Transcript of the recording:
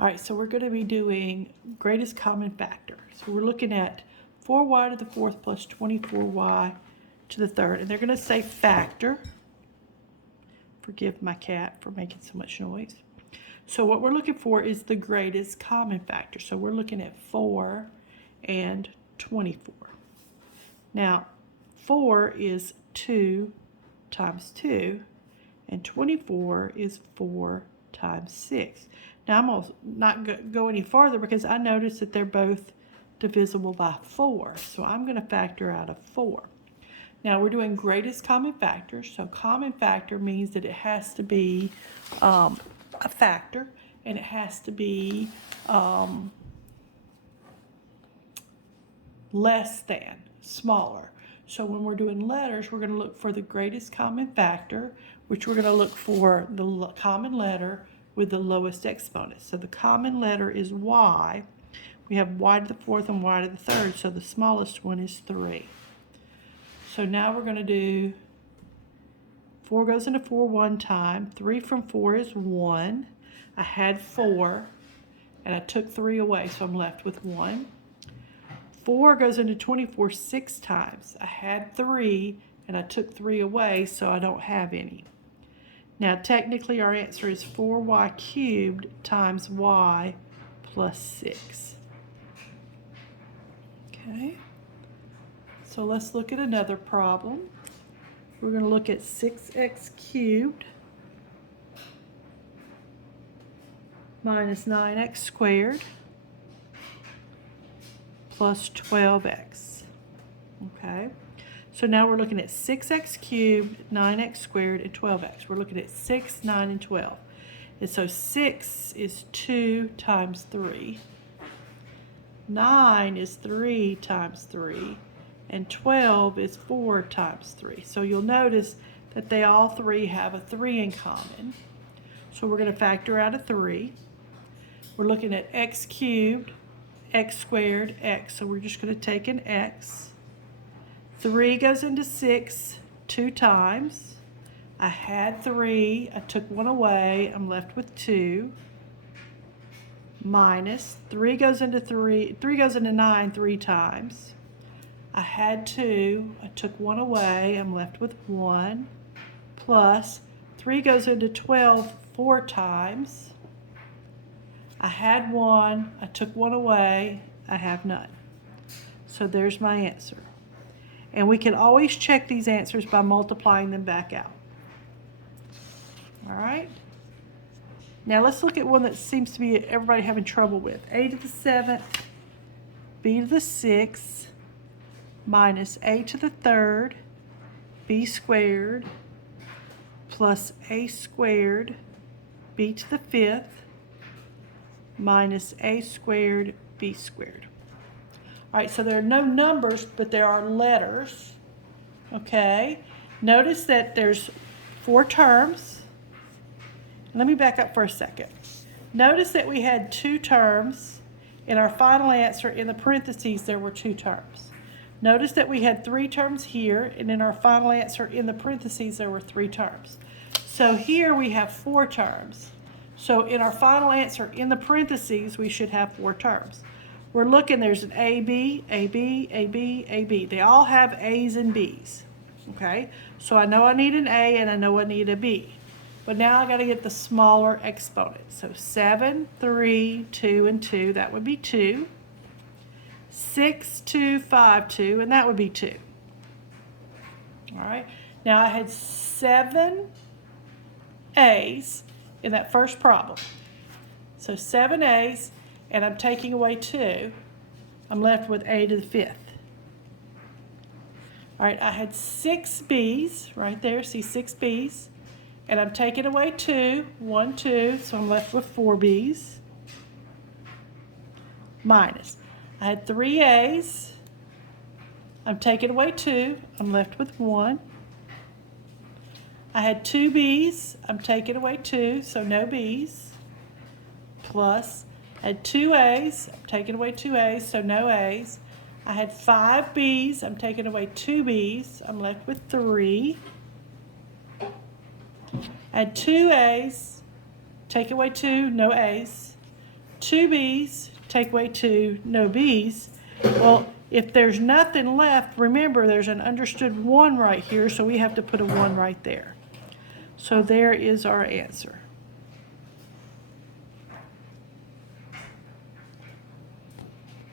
All right, so we're going to be doing greatest common factor. So we're looking at 4y to the fourth plus 24y to the third. And they're going to say factor. Forgive my cat for making so much noise. So what we're looking for is the greatest common factor. So we're looking at 4 and 24. Now, 4 is 2 times 2, and 24 is 4 times 6. Now, I'm going to not go any farther because I noticed that they're both divisible by 4. So I'm going to factor out of 4. Now, we're doing greatest common factor. So common factor means that it has to be a factor, and it has to be less than, smaller. So when we're doing letters, we're going to look for the greatest common factor, which we're going to look for the common letter with the lowest exponent. So the common letter is y. We have y to the fourth and y to the third, so the smallest one is 3. So now we're going to do 4 goes into 4 one time. 3 from 4 is 1. I had 4, and I took 3 away, so I'm left with 1. 4 goes into 24 6 times. I had 3, and I took 3 away, so I don't have any. Now, technically, our answer is 4y cubed times y plus 6. Okay. So let's look at another problem. We're going to look at 6x cubed minus 9x squared plus 12x. Okay. So now we're looking at 6x cubed, 9x squared, and 12x. We're looking at 6, 9, and 12. And so 6 is 2 times 3. 9 is 3 times 3. And 12 is 4 times 3. So you'll notice that they all three have a 3 in common. So we're going to factor out a 3. We're looking at x cubed, x squared, x. So we're just going to take an x. 3 goes into 6 2 times. I had 3. I took 1 away. I'm left with 2. Minus 3 goes into 3 goes into 9 3 times. I had 2. I took 1 away. I'm left with 1. Plus 3 goes into 12 4 times. I had 1. I took 1 away. I have none. So there's my answer. And we can always check these answers by multiplying them back out. All right. Now let's look at one that seems to be everybody having trouble with. A to the 7th, b to the 6th, minus a to the 3rd, b squared, plus a squared, b to the 5th, minus a squared, b squared. All right, so there are no numbers, but there are letters. Okay. Notice that there's 4 terms. Let me back up for a second. Notice that we had 2 terms. In our final answer, in the parentheses, there were 2 terms. Notice that we had 3 terms here, and in our final answer, in the parentheses, there were 3 terms. So here we have 4 terms. So in our final answer, in the parentheses, we should have 4 terms. We're looking, there's an AB, AB, AB, AB. They all have A's and B's, okay? So I know I need an A and I know I need a B. But now I got to get the smaller exponent. So 7, 3, 2, and 2, that would be 2. 6, 2, 5, 2, and that would be 2. All right? Now I had 7 A's in that first problem. So 7 A's. And I'm taking away 2, I'm left with a to the 5th. All right, I had 6 B's right there, see 6 B's. And I'm taking away 2, 1, 2, so I'm left with 4 B's. Minus, I had 3 A's. I'm taking away 2, I'm left with 1. I had 2 B's, I'm taking away 2, so no B's. Plus, I had 2 A's, I'm taking away 2 A's, so no A's. I had 5 B's, I'm taking away 2 B's, I'm left with 3. I had 2 A's, take away 2, no A's. 2 B's, take away 2, no B's. Well, if there's nothing left, remember there's an understood 1 right here, so we have to put a 1 right there. So there is our answer.